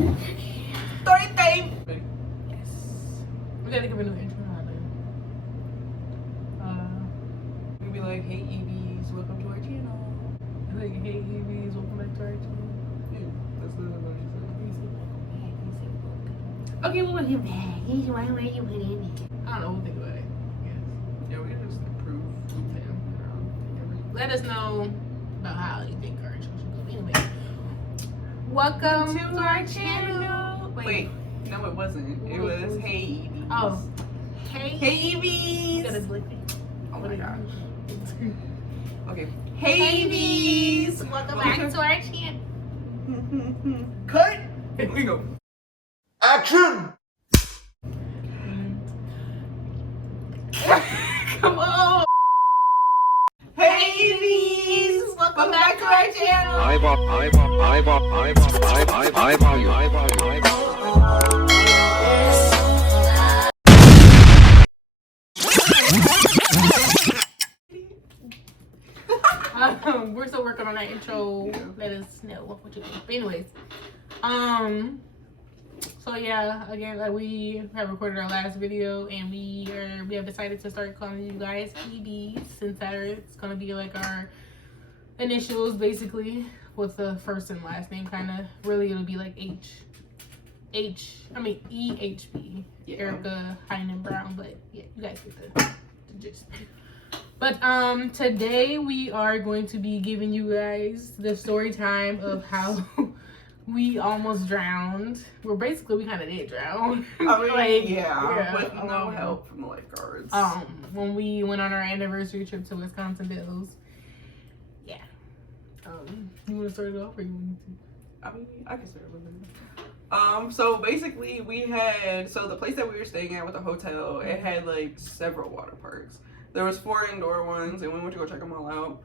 Story time. Yes. We gotta give it an intro. We'd be like, hey EVs, welcome to our channel. Like, hey EVs, welcome back to our channel. Yeah, that's literally what Okay, we'll get back. Here's why you put in it. I don't know what to think about it. Yes. yeah, we can just improve. Let us know about how you think our intro should go. Anyway, welcome to our channel. Wait, no, it wasn't. It was hey EVs. Oh, hey EVs. Got a blick. Oh my gosh. Okay. Hey Hey EVs, welcome back to our channel. Cut. Here we go. Action! Come on. Hey EVs, welcome back to our channel. We're still working on that intro. Let us know what you think. But anyways, so yeah, again, like we have recorded our last video, and we have decided to start calling you guys EBs since that it's gonna be like our initials basically with the first and last name. Kind of really, it'll be like EHB, Yeah. Erica Heinen Brown. But yeah, you guys get the gist. But today we are going to be giving you guys the story time of how we almost drowned. Well, basically we kind of did drown. I mean, Like, yeah, with no help from the lifeguards. When we went on our anniversary trip to Wisconsin Dells. Yeah. You want to start it off, or you want me to? I mean, I can start with it. So basically the place that we were staying at with the hotel, it had like several water parks. There was 4 indoor ones, and we went to go check them all out.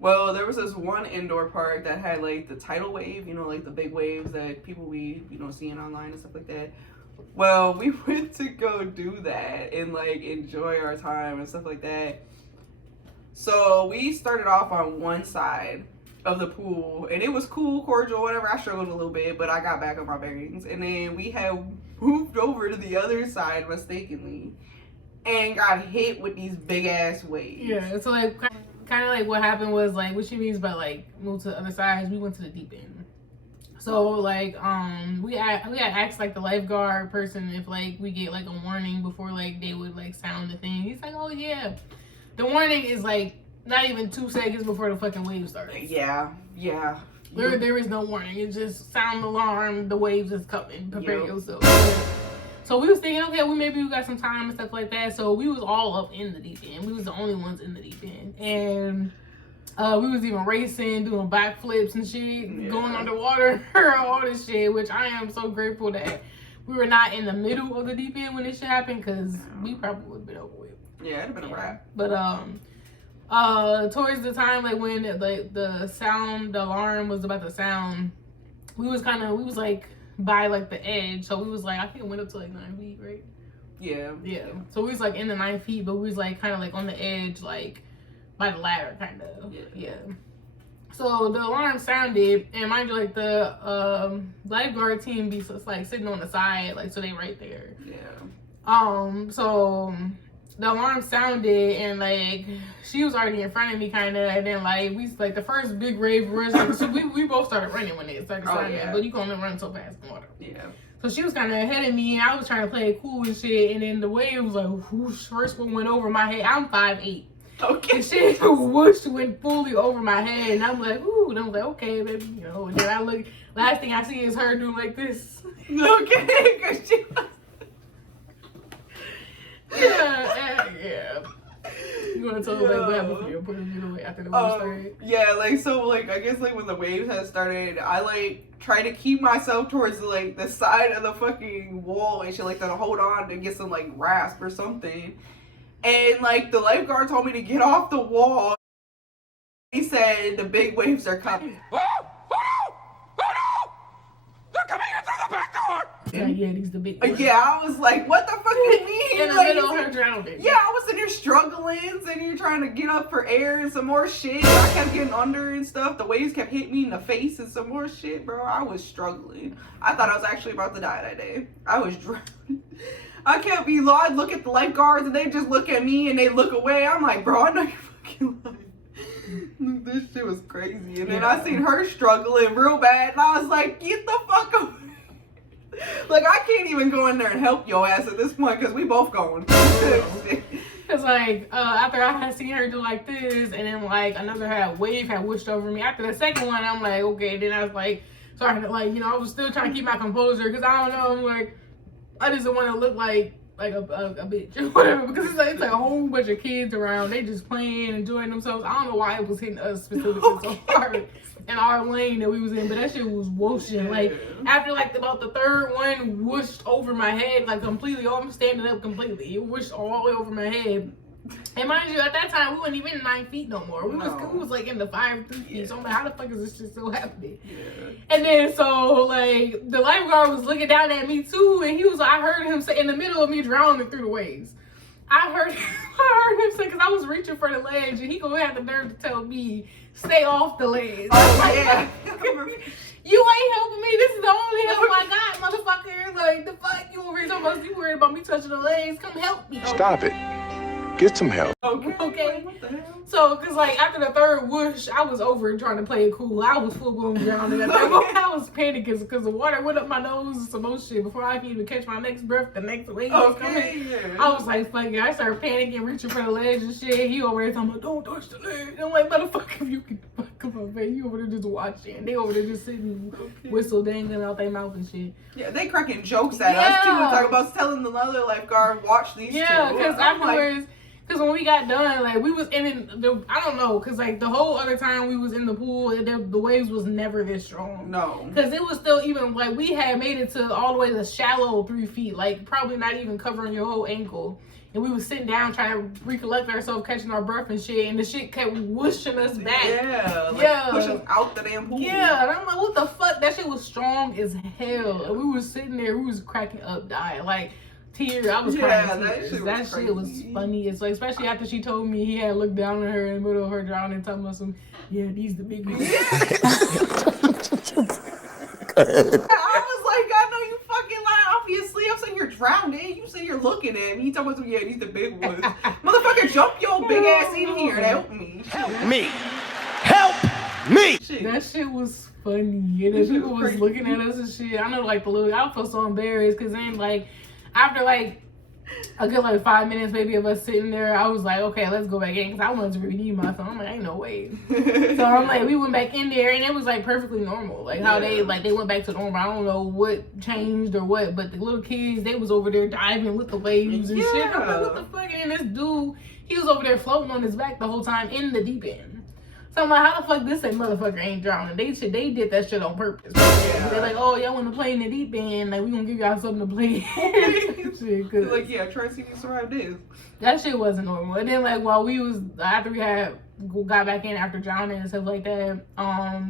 Well, there was this one indoor park that had like the tidal wave, you know, like the big waves that people we, seeing online and stuff like that. Well, we went to go do that and like enjoy our time and stuff like that. So we started off on one side of the pool, and it was cool, cordial, whatever. I struggled a little bit, but I got back on my bearings. And then we had moved over to the other side mistakenly and got hit with these big ass waves. Yeah, so like kind of like what happened was like what she means by like move to the other side is we went to the deep end. So like we had asked like the lifeguard person if like we get like a warning before like they would like sound the thing. He's like, oh yeah, the warning is like not even 2 seconds before the fucking wave starts. Yeah. There is no warning. It's just sound the alarm, the waves is coming. Prepare yourself. So we was thinking, okay, maybe we got some time and stuff like that. So we was all up in the deep end. We was the only ones in the deep end. And we was even racing, doing backflips and shit, going underwater, all this shit, which I am so grateful that we were not in the middle of the deep end when this shit happened, because we probably would have been over with. Yeah, it'd have been a wrap. But towards the time like when like the alarm was about to sound, we was like by like the edge, so we was like, I think it went up to like 9 feet, right? Yeah. So we was like in the 9 feet, but we was like kind of like on the edge, like by the ladder, kind of. Yeah. So the alarm sounded, and mind you, like the lifeguard team be like sitting on the side, like so they right there. Yeah. So the alarm sounded, and like she was already in front of me, kind of, and then like we like the first big wave was like, so we both started running when it started sounding, but you can only run so fast in water. Yeah. So she was kind of ahead of me, and I was trying to play it cool and shit, and then the wave was like whoosh, first one went over my head. I'm 5'8". Okay. And shit whoosh went fully over my head, and I'm like, ooh, and I was like, okay, baby, and then I look, last thing I see is her doing like this. Okay, because she was... Yeah. You want to tell like what happened for your point of view like, after the wave started? Yeah, like so like I guess like when the waves had started, I like tried to keep myself towards like the side of the fucking wall and shit like that to hold on to get some like rasp or something. And like the lifeguard told me to get off the wall. He said the big waves are coming. Yeah, these the big ones. Yeah, I was like, what the fuck do you mean? in the Like, middle of her drowning. Yeah, I was sitting here struggling, sitting here trying to get up for air and some more shit. I kept getting under and stuff. The waves kept hitting me in the face and some more shit, bro. I was struggling. I thought I was actually about to die that day. I was drowning. I can't be low. I'd look at the lifeguards and they just look at me and they look away. I'm like, bro, I know you're fucking lying. This shit was crazy. And then I seen her struggling real bad and I was like, get the fuck away. Like, I can't even go in there and help your ass at this point because we both going. Cause like after I had seen her do like this, and then like another wave had whooshed over me. After the second one, I'm like, okay. Then I was like, starting to like, I was still trying to keep my composure because I don't know. I'm like, I just want to look like a bitch or whatever, because it's like a whole bunch of kids around. They just playing, enjoying themselves. I don't know why it was hitting us specifically so hard in our lane that we was in, but that shit was whooshing. Like after like about the third one whooshed over my head, like completely. I'm standing up completely. It whooshed all the way over my head. And mind you, at that time, we weren't even 9 feet no more. We was like in the 5 feet. So I'm like, how the fuck is this shit still happening? Yeah. And then so like the lifeguard was looking down at me too, and he was like, I heard him say in the middle of me drowning through the waves. I heard him say, because I was reaching for the ledge, and he gonna have the nerve to tell me, stay off the ledge. Oh yeah. You ain't helping me. This is the only help I got, motherfucker. Like the fuck, you over here so much you worried about me touching the legs? Come help me. Stop it. Get some help. Okay. So, cause like after the third whoosh, I was over trying to play it cool. I was full blown drowning. I was panicking because the water went up my nose and some more shit. Before I could even catch my next breath, the next wave was coming. I was like, fuck it. I started panicking, reaching for the ledge and shit. He over there talking about, don't touch the ledge. And I'm like, motherfucker, if you can come on, man. You over there just watching. They over there just sitting, whistle dangling out their mouth and shit. Yeah, they cracking jokes at us too. Talking about telling the other lifeguard, watch these two. Yeah, because afterwards. Because when we got done, like, we was I don't know, because, like, the whole other time we was in the pool, the waves was never this strong. No. Because it was still even, like, we had made it to all the way to shallow 3 feet, like, probably not even covering your whole ankle. And we was sitting down trying to recollect ourselves, catching our breath and shit, and the shit kept whooshing us back. Yeah, push us out the damn pool. Yeah, and I'm like, what the fuck? That shit was strong as hell. And we was sitting there, we was cracking up, dying. Like, tears. I was crying tears. That shit was funny. It's like, especially after she told me he had looked down at her in the middle of her drowning, talking about some, these the big ones. I was like, I know you fucking lie. Obviously, I'm saying you're drowning. You say you're looking at me. You talking about some, these the big ones. Motherfucker, jump your big ass in here and help me. Help me. Help me. That shit was funny. And then people was looking at us and shit. I know, like, I felt so embarrassed because then, like, after like a good like 5 minutes maybe of us sitting there, I was like, okay, let's go back in, because I wanted to redeem myself. I'm like, ain't no way. So I'm like, we went back in there and it was like perfectly normal, like how they went back to normal. I don't know what changed or what, but the little kids, they was over there diving with the waves and shit. I'm like, what the fuck? And this dude, he was over there floating on his back the whole time in the deep end. So I'm like, how the fuck this motherfucker ain't drowning? They did that shit on purpose. They're like, oh, y'all want to play in the deep end? Like, we gonna give y'all something to play. Shit, like, try to see if you survive this. That shit wasn't normal. And then, like, while after we got back in after drowning and stuff like that, I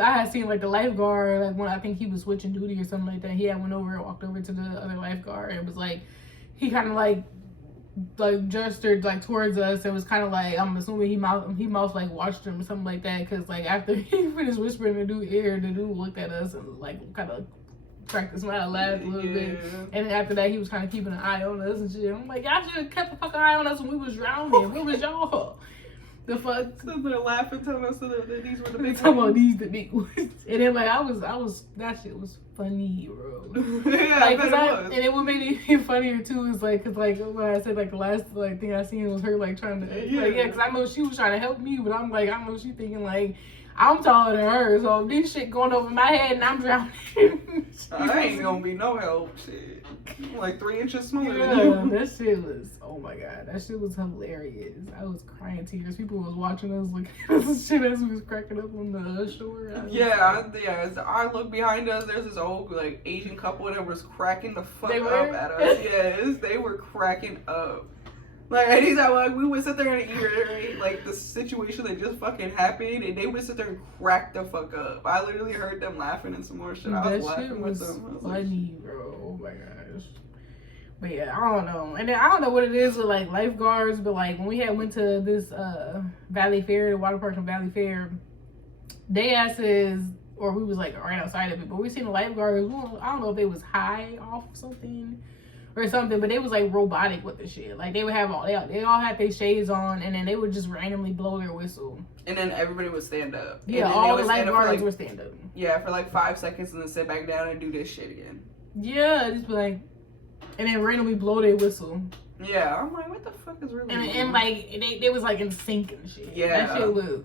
had seen, like, the lifeguard, like, when I think he was switching duty or something like that, he had went over and walked over to the other lifeguard and was like, he kind of like gestured like towards us and was kind of like, I'm assuming he mouthed like watched him or something like that, because like after he finished whispering in the dude's ear, the dude looked at us and like kind of cracked a smile, laughed a little bit, and then after that he was kind of keeping an eye on us and shit. I'm like, y'all should have kept the fucking eye on us when we was drowning. Where was y'all? The fuck? So they're laughing, telling us that these were the big ones. Talking about these the big ones. And then like I was that shit was funny, bro. Yeah, like, I bet it was. And then what made it even funnier too is like, cause like when I said like the last like thing I seen was her like trying to cause I know she was trying to help me, but I'm like, I know she thinking like I'm taller than her, so this shit going over my head and I'm drowning. I ain't gonna be no help. Shit. I'm like 3 inches smaller than Yeah, you. that shit was, oh my god, that shit was hilarious. I was crying tears. People was watching us looking at us and shit as we was cracking up on the shore. I look behind us. There's this old like Asian couple that was cracking the fuck They up were? at us. Yes, they were cracking up. Like, anytime like we would sit there and hear like the situation that just fucking happened, and they would sit there and crack the fuck up. I literally heard them laughing and some more shit. I was laughing with them. Funny, bro. Oh my gosh. But yeah, I don't know. And then I don't know what it is with like lifeguards, but like when we went to this Valley Fair, the water park in Valley Fair, they asses, or we was like right outside of it, but we seen the lifeguards. I don't know if they was high off something or something, but they was like robotic with the shit. Like they would have they all had their shades on, and then they would just randomly blow their whistle. And then everybody would stand up. Yeah, all the lifeguards would stand up. Yeah, for like 5 seconds, and then sit back down and do this shit again. Yeah, just be like, and then randomly blow their whistle. Yeah, I'm like, what the fuck is really? And like they was like in sync and shit. Yeah, that shit was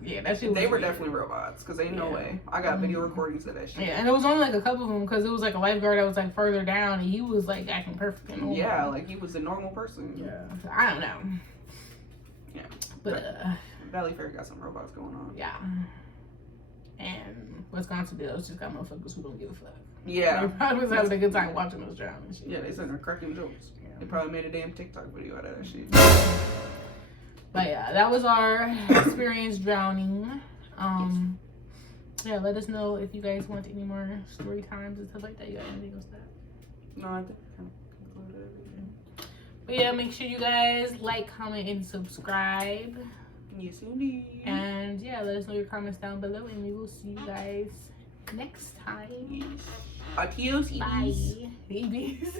They were weird. definitely robots, cause ain't no way. I got video recordings of that shit. Yeah, and it was only like a couple of them, because it was like a lifeguard that was like further down, and he was like acting perfect. And yeah, like he was a normal person. Yeah, so I don't know. Yeah, but Valley Fair got some robots going on. yeah. And Wisconsin Dells just got motherfuckers who don't give a fuck. Yeah, They probably was having a good time watching us drown and shit. yeah, they sitting there cracking jokes. Yeah. They probably made a damn TikTok video out of that shit. But yeah, that was our experience drowning. Yeah, let us know if you guys want any more story times and stuff like that. You got anything else to add? No, I think I kind of concluded everything. But yeah, make sure you guys like, comment, and subscribe. Yes, indeed. And yeah, let us know your comments down below, and we will see you guys next time. Adios. Bye. Babies.